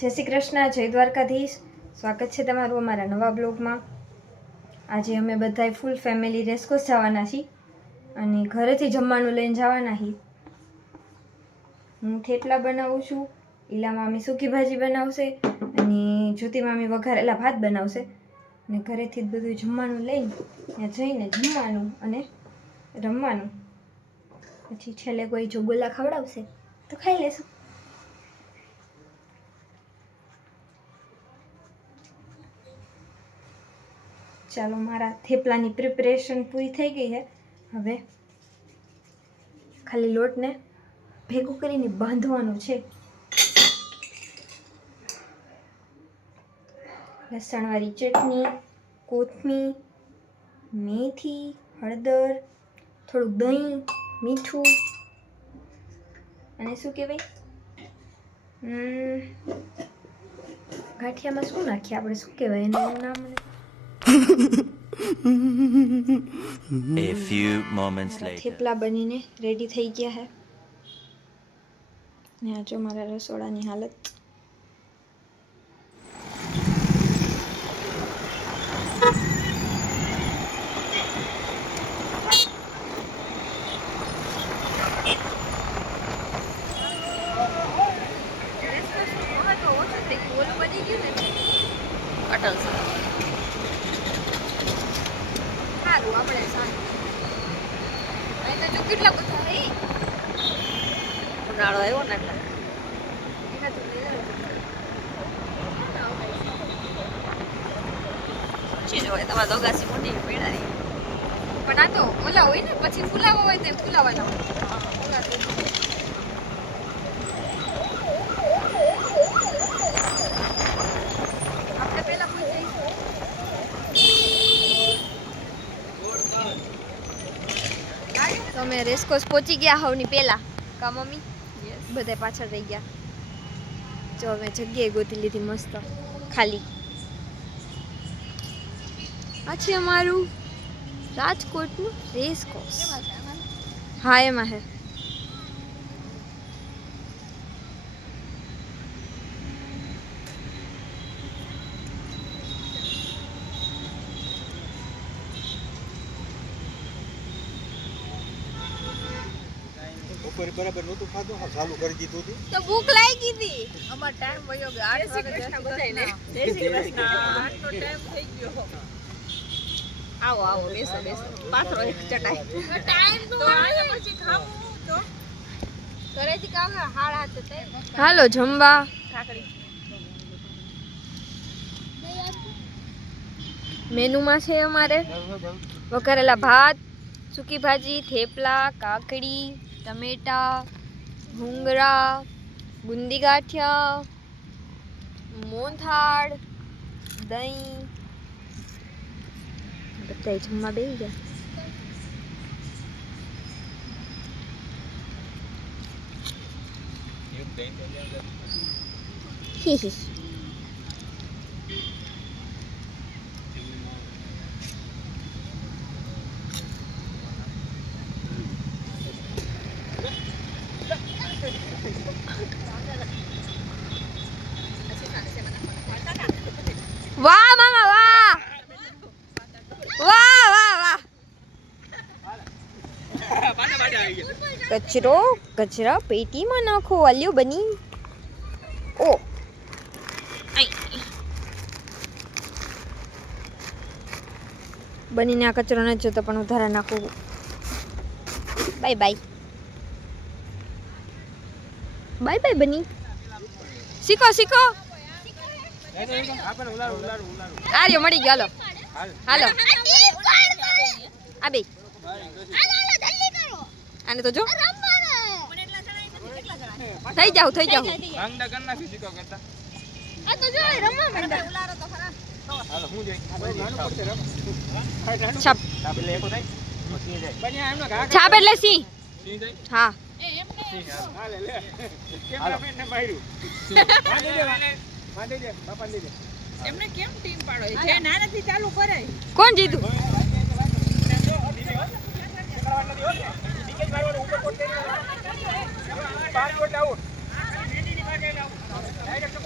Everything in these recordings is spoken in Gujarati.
જય શ્રી કૃષ્ણ, જય દ્વારકાધીશ. સ્વાગત છે તમારું અમારા નવા બ્લોગમાં. આજે અમે બધાય ફૂલ ફેમિલી રેસકોર્સ જવાના છીએ અને ઘરેથી જમવાનું લઈને જવાના છીએ. હું થેપલા બનાવું છું, ઈલા મામી સૂકી ભાજી બનાવશે અને જ્યોતિ મામી વઘારેલા ભાત બનાવશે. અને ઘરેથી જ બધું જમવાનું લઈને ત્યાં જઈને જમવાનું અને રમવાનું. પછી છેલ્લે કોઈ જો ગોલા ખવડાવશે તો ખાઈ લેશું. ચાલો, મારા થેપલાની પ્રિપરેશન પૂરી થઈ ગઈ છે. હવે ખાલી લોટને ભેગું કરીને બાંધવાનું છે. લસણવાળી ચટણી, કોથમીર, મેથી, હળદર, થોડુંક દહીં, મીઠું અને શું કહેવાય, ગાંઠિયામાં શું નાખીએ આપણે, શું કહેવાય એનું નામ? A few moments later. Thepla બનીને રેડી થઈ ગયા છે. ને આ જો મારા રસોડાની હાલત. કેટલા બધા ઉનાળો આવ્યો ને એટલે તમારા દોગાસી મોટી પેડાની પણ આ તો ઓલા હોય ને, પછી ફુલાવા હોય તો ફુલાવાના હોય. આપણે પેલા પૂછી તમે રેસકોર્સ પહોંચી ગયા હોવની પહેલા કા મમ્મી? બધા પાછળ રહી ગયા. જો અમે જગ્યાએ ગોતી લીધી મસ્ત ખાલી. આ છે અમારું રાજકોટનું રેસકોર્સ. હા, એમાં હે. બરાબર નહોતું ખાધું, હા ચાલુ કરી દીધું હતું તો ભૂખ લાગી હતી. અમાર ટાઈમ વયો ગયો 8 વાગે બધાયને. જય શ્રી કૃષ્ણ. આટલો ટાઈમ થઈ ગયો. આવો આવો બેસો બેસો. પાથરો એક ચટાઈ. ટાઈમ તો આયા પછી ખાવું તો ઘરેથી કામ હાડા હાથે તે. હાલો જમવા. ઠાકડી. મેનુમાં છે અમારે વઘારેલા ભાત, સૂકી ભાજી, થેપલા, કાકડી, ટમેટા, ભૂંગળા, બુંદી ગાંઠિયા, મોહનથાળ, દહીં. બધા જમવા બેસી ગયા. વાહ મામા વાહ, વાહ વાહ વાહ. કચરો કચરા પેટીમાં નાખો. વાલ્યો બની. ઓ બનીને આ કચરો નથી જોતો પણ ઉધારા નાખું. બાય બાય બાય બાય બની. શીખો શીખો. આર્યો મળી ગયો. હાલો હાલો આ બે આને તો જો થઈ જાવ થઈ જાવ. છાપ એટલે સિંહ. હા એમને કેમ ટીમ પાડો? જે નાનાથી ચાલુ કરાય. કોણ જીતું? ડાયરેક્ટ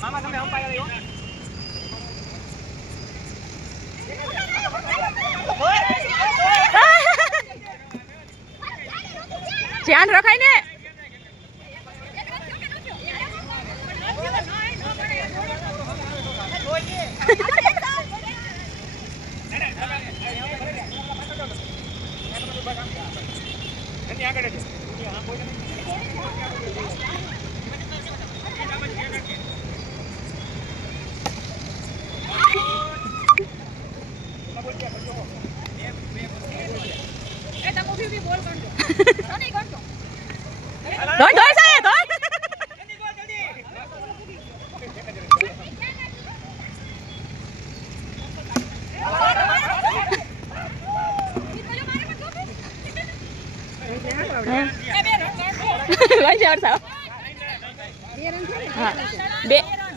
મામા તમે અમ્પાયર આવ્યો ધ્યાન રખાય ને ધોઈ ધોઈ સાહેબ ધોઈ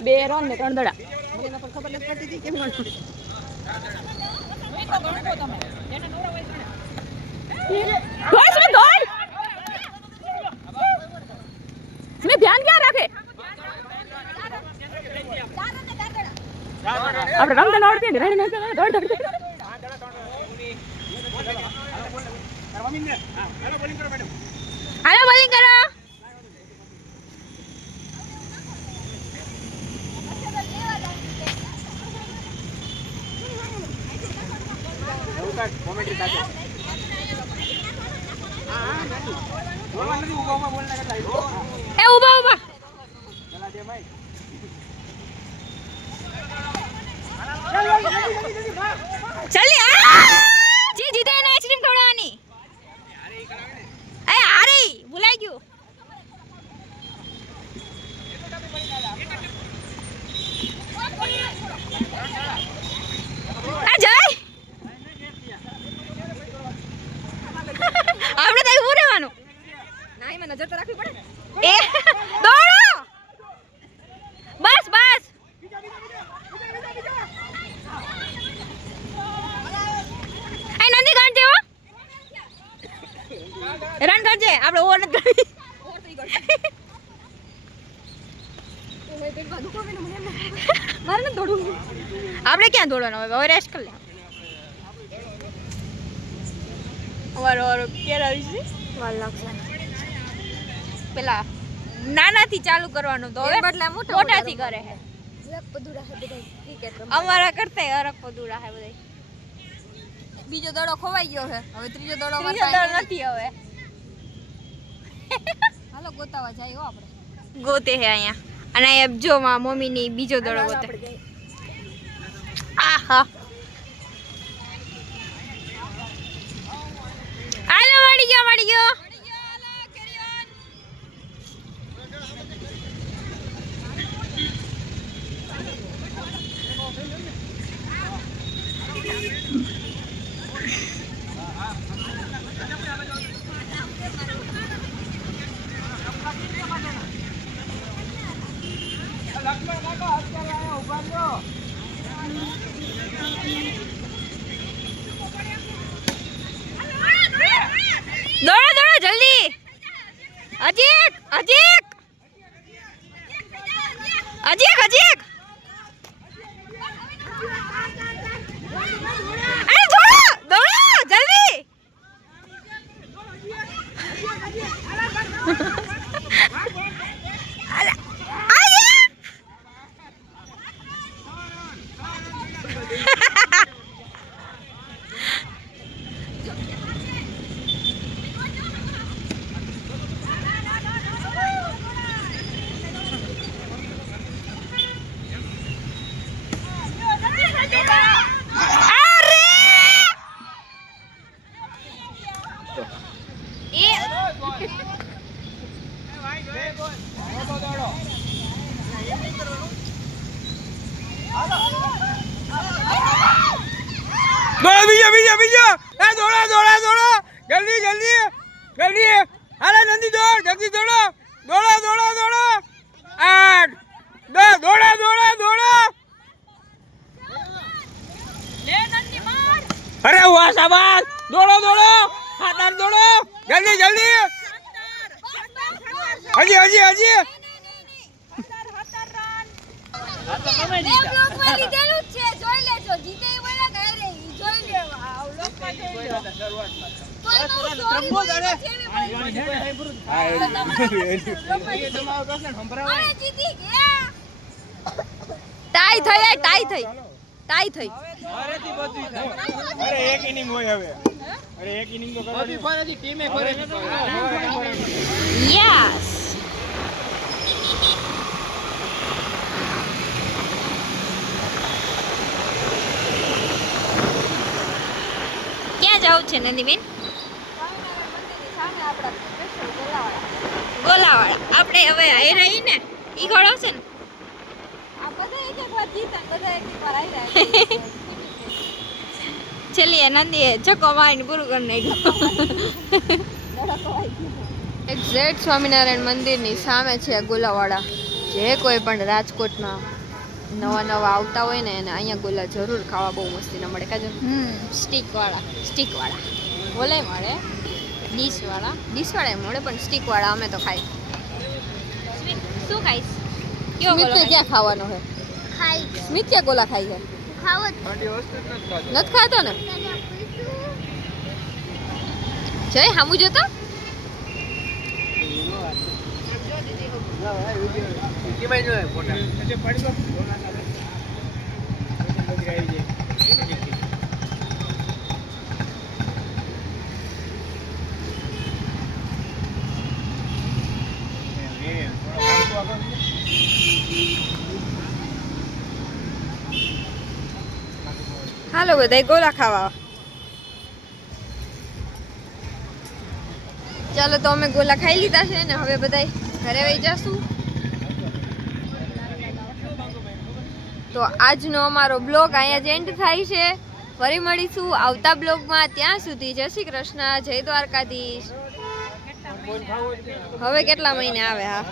બે રન ને 3 દડા ખબર નથી પડતી કેમ ગણતો मैं ध्यान क्या रखे अब रंग तो लौटते हैं रहने नहीं दौड़ दौड़ हेलो बॉलिंग करो કોમેન્ટ્રી સાથે બોલવા નથી ઉભામાં બોલના કરતા ए उबा उबा ચલા દે ભાઈ चल जी जीते ने आइसक्रीम खवડાવવાની એ આરી ભૂલાઈ ગયું આ જાય આપણે તો ઉભું રહેવાનું નહીં મને નજર તો રાખવી પડે એ દોડો બસ બસ એ નંદી ગાંઠ દેવો રન કરજે આપણે ઓવર નથી કરવી મારે ન દોડવું આપણે ક્યાં દોડવાનું હવે રેસ્ટ કરી લે વારો કેરા વિશે વાર લાગશે પેલા નાનાથી ચાલુ કરવાનું તો હવે બદલા મોટાથી કરે છે પદુરા હે બધા ક્રિકેટ અમારા કરતા અરક પદુડા છે બધા બીજો દડો ખોવાઈ ગયો છે હવે ત્રીજો દડો ત્રીજો દળ નથી હવે હાલો ગોતાવા જાય હો આપણે ગોતે છે અહીંયા અને અહીંયા જો માં મમ્મીની બીજો દડો ગોતે આહા હાલો મળી ગયો દોડો દોડો જલ્દી અજીક અજીક અજીક અજીક અરે દોડો દોડો જલ્દી બીજો એ દોડો જલ્દી અરે નંદી દોડ જલ્દી દોડો 8 દોડો લે નંદી માર અરે વાહ શાબાશ ફટાફટ દોડો જલ્દી જલ્દી હજી હજી હજી ટાઈ થઈ ટાઈ થઈ ટાઈ થઈ અરે એક ઇનિંગ હોય હવે અરે એક ઇનિંગ તો કરવાની ટીમે યસ ક્યાં જાવ છે નંદીબેન ગોલાવાળા આપણે હવે આઈ રહી ને ઈ ઘોડો છે ને ચલીએ નંદીએ ચકો મારીને પૂરું કરી નાખ્યું એક્ઝેક્ટ સ્વામિનારાયણ મંદિરની સામે છે ગોલાવાળા જે કોઈ પણ રાજકોટમાં નવા નવા આવતા હોય ને એને અહીંયા ગોલા જરૂર ખાવા બહુ મસ્તીના મળે કાજુ સ્ટીકવાળા બોલે મળે ડીશવાળા મળે પણ સ્ટીકવાળા અમે તો ખાઈ શું ખાઈશ કયો ગોલો ક્યાં ખાવાનો છે સ્મિત ક્યાં ગોલા ખાઈ છે નથી ખાતો ને જય હામું જોતો હાલો બધાય ગોલા ખાવા ચાલો તો અમે ગોલા ખાઈ લીધા છે ને હવે બધાય ઘરે વહી જશું તો આજનો અમારો બ્લોગ અહીંયા જ એન્ડ થાય છે ફરી મળીશું આવતા બ્લોગમાં ત્યાં સુધી જય શ્રી કૃષ્ણ જય દ્વારકાધીશ હવે કેટલા મહિને આવે હા